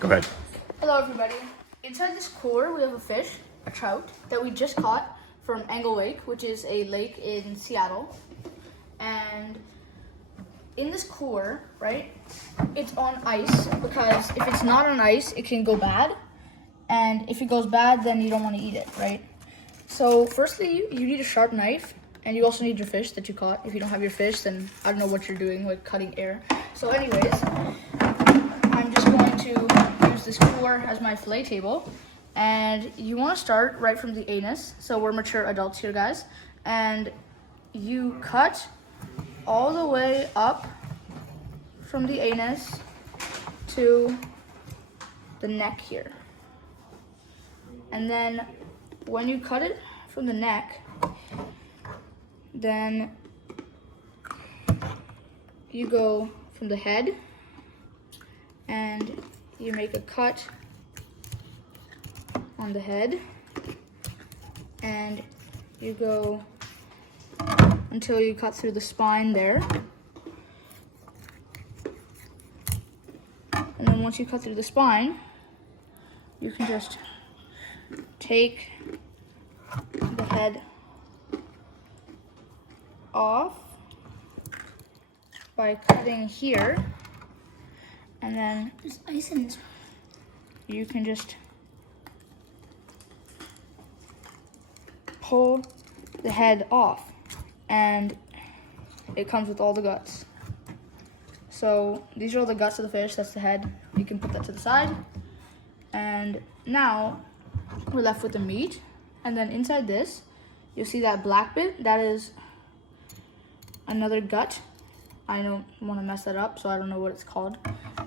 Go ahead. Hello everybody. Inside this cooler we have a fish, a trout, that we just caught from Angle Lake, which is a lake in Seattle. And in this cooler, right, it's on ice because if it's not on ice, it can go bad. And if it goes bad, then you don't want to eat it, right? So firstly, you need a sharp knife, and you also need your fish that you caught. If you don't have your fish, then I don't know what you're doing, like cutting air. So anyways, I'm just going to use this cooler as my fillet table. And you want to start right from the anus. So we're mature adults here, guys. And you cut all the way up from the anus to the neck here. And then when you cut it from the neck, then you go from the head and you make a cut on the head, and you go until you cut through the spine there. And then once you cut through the spine, you can just take the head off by cutting here, and then There's ice in this. you can just pull the head off, and it comes with all the guts. So these are all the guts of the fish. That's the head. You can put that to the side, and now we're left with the meat. And then inside this, you'll see that black bit. That is another gut. I don't want to mess that up, so I don't know what it's called.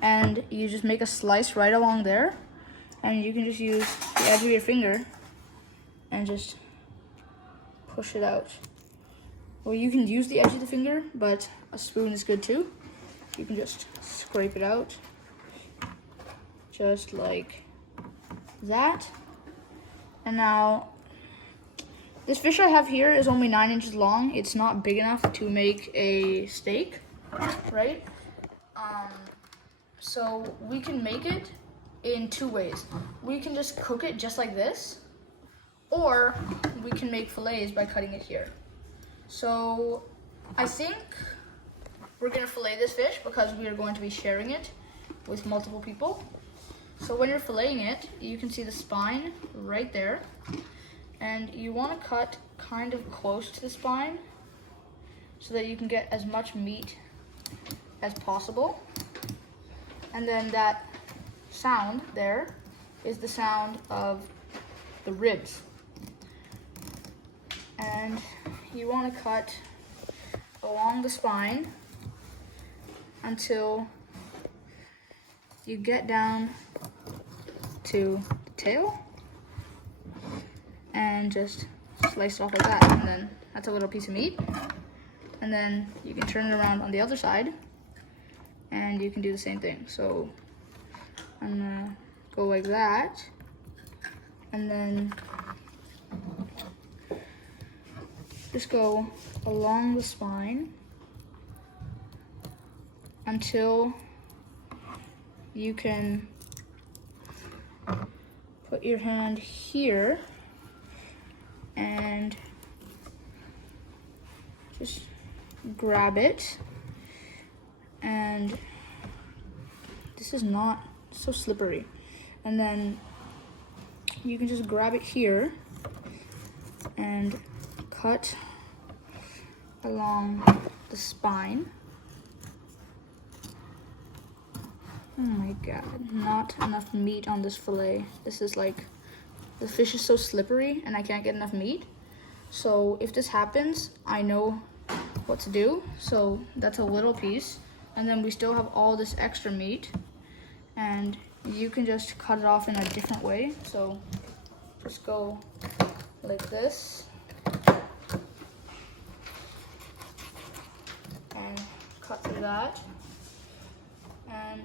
And you just make a slice right along there, and you can just use the edge of your finger and just push it out. Well, you can use the edge of the finger, but a spoon is good too. You can just scrape it out, just like that. And now, this fish I have here is only 9 inches long. It's not big enough to make a steak, right? So we can make it in 2 ways. We can just cook it just like this, or we can make fillets by cutting it here. So I think we're gonna fillet this fish because we are going to be sharing it with multiple people. So when you're filleting it, you can see the spine right there. And you want to cut kind of close to the spine so that you can get as much meat as possible. And then that sound there is the sound of the ribs. And you want to cut along the spine until you get down to the tail, and just slice off like that. And then that's a little piece of meat. And then you can turn it around on the other side, and you can do the same thing. So I'm gonna go like that, and then just go along the spine until you can put your hand here and just grab it. And this is not so slippery. And then you can just grab it here and cut along the spine. Oh my god, not enough meat on this fillet. This is like, the fish is so slippery and I can't get enough meat. So if this happens, I know what to do. So that's a little piece. And then we still have all this extra meat. And you can just cut it off in a different way. So just go like this. And cut through that. And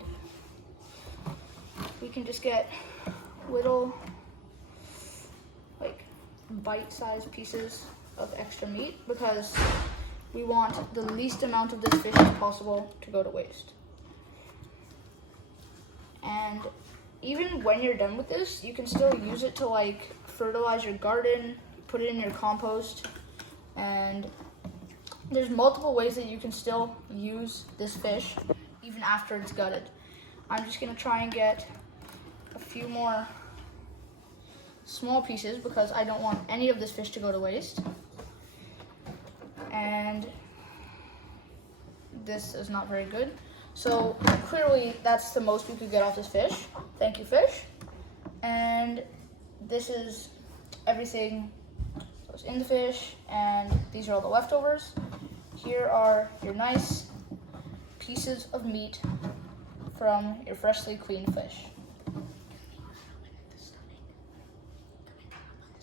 we can just get little, like, bite-sized pieces of extra meat because we want the least amount of this fish as possible to go to waste. And even when you're done with this, you can still use it to like fertilize your garden, put it in your compost, and there's multiple ways that you can still use this fish even after it's gutted. I'm just gonna try and get a few more small pieces because I don't want any of this fish to go to waste. And this is not very good. So clearly that's the most we could get off this fish. Thank you, fish. And this is everything that was in the fish, and these are all the leftovers. Here are your nice pieces of meat from your freshly cleaned fish.